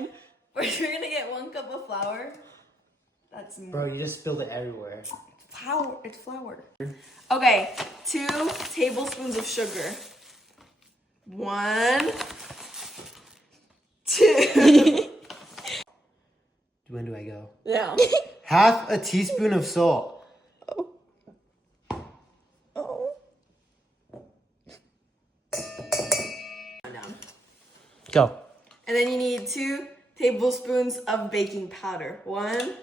one. First, we're gonna get 1 cup of flour. That's more. Bro, you just spilled it everywhere. Flour. It's flour. Okay, 2 tablespoons of sugar. 1, 2. When do I go? Yeah. Half a teaspoon of salt. Oh. Go. And then you need 2 tablespoons of baking powder. 1,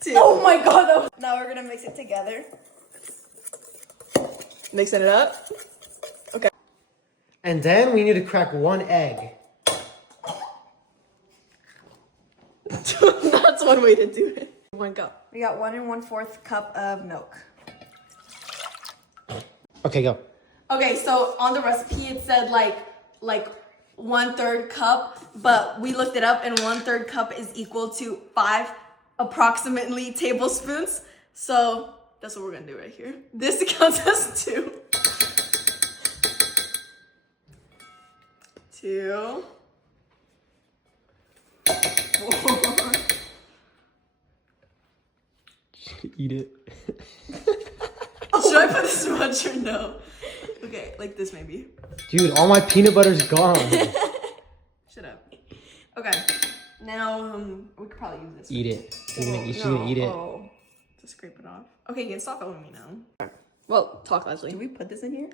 2. Oh my god! Now we're gonna mix it together. Mixing it up. Okay. And then we need to crack 1 egg. That's one way to do it. 1 cup. We got 1 1/4 cup of milk. Okay, go. Okay, so on the recipe it said like 1/3 cup, but we looked it up and 1/3 cup is equal to 5 approximately tablespoons. So that's what we're gonna do right here. This counts as 2. 2. 4. Eat it. Should I put this much or no? Okay, like this maybe. Dude, all my peanut butter's gone. Shut up. Okay, now we could probably use this. Eat it. She's gonna eat it. Oh, just scrape it off. Okay, you can stop following me now. Well, talk Leslie. Do we put this in here?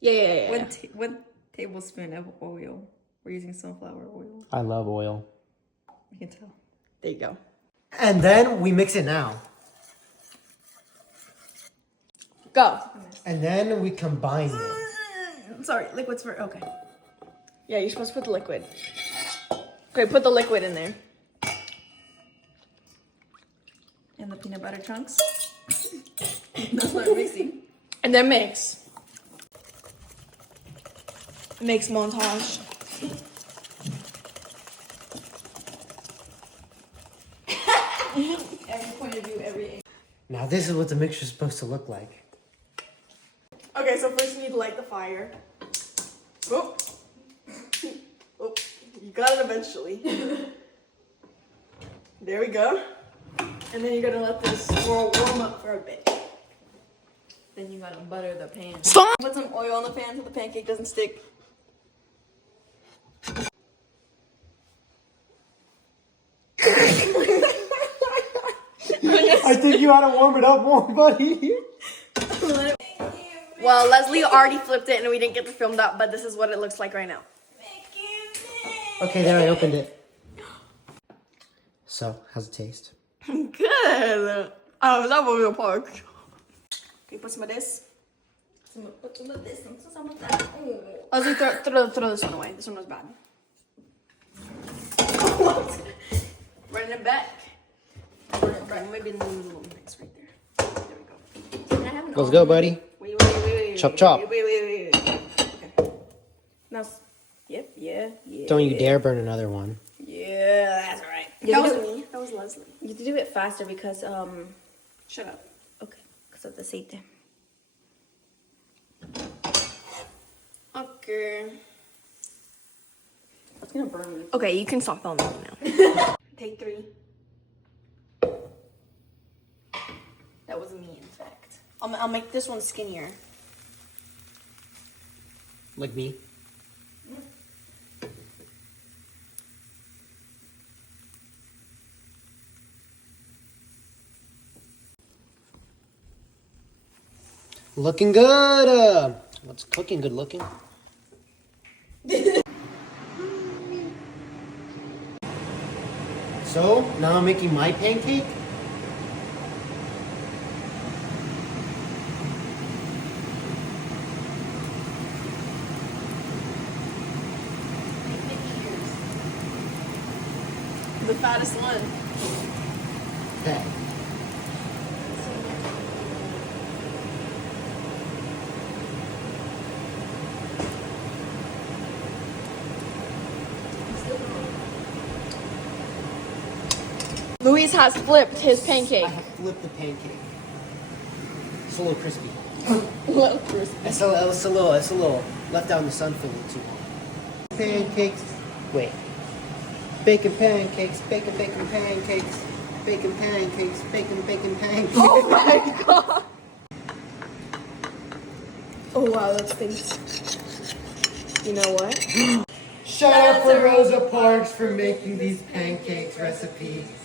Yeah. 1 tablespoon of oil. We're using sunflower oil. I love oil. You can tell. There you go. And then we mix it now. Go. And then we combine it. Sorry, liquids for okay. Yeah, you're supposed to put the liquid. Okay, put the liquid in there. And the peanut butter chunks. That's what I'm mixing. And then mix. Mix montage. Every point of view, every. Now this is what the mixture's supposed to look like. Okay, so first you need to light the fire. Oh. Oh, you got it eventually. There we go. And then you're gonna let this warm up for a bit. Then you gotta butter the pan. Stop! Put some oil on the pan so the pancake doesn't stick. I think you ought to warm it up more, buddy. Well, Leslie already flipped it and we didn't get to film that, but this is what it looks like right now. Okay, there, I opened it. So, how's it taste? Good. I love Oreo Park. Okay, put some of this. Put some of this and some of that. Leslie, throw this one away. This one was bad. Right in the back. Right, maybe in the little mix right there. There we go. Can I have an Let's go, buddy. Wait. Chop, chop. Wait. Okay. Now, yep, yeah. Don't you dare burn another one. Yeah, that's right. Yeah, That was because- me. That was Leslie. You have to do it faster because Shut up. okay, because of the aceite. Okay. It's gonna burn me. Okay, you can stop filming now. Take 3. That was me, in fact. I'll make this one skinnier. Like me? Looking good. What's cooking good looking? So, now I'm making my pancake. The fattest one. Okay. Luis has flipped his pancake. I have flipped the pancake. It's a little crispy. Well, crispy. It's a little left out in the sun for a little too long. pancakes. Wait. Bacon pancakes, bacon pancakes, bacon pancakes, bacon pancakes. Oh my god. Oh wow, that stinks. You know what? Shout out for Rosa Parks for making these pancakes recipes.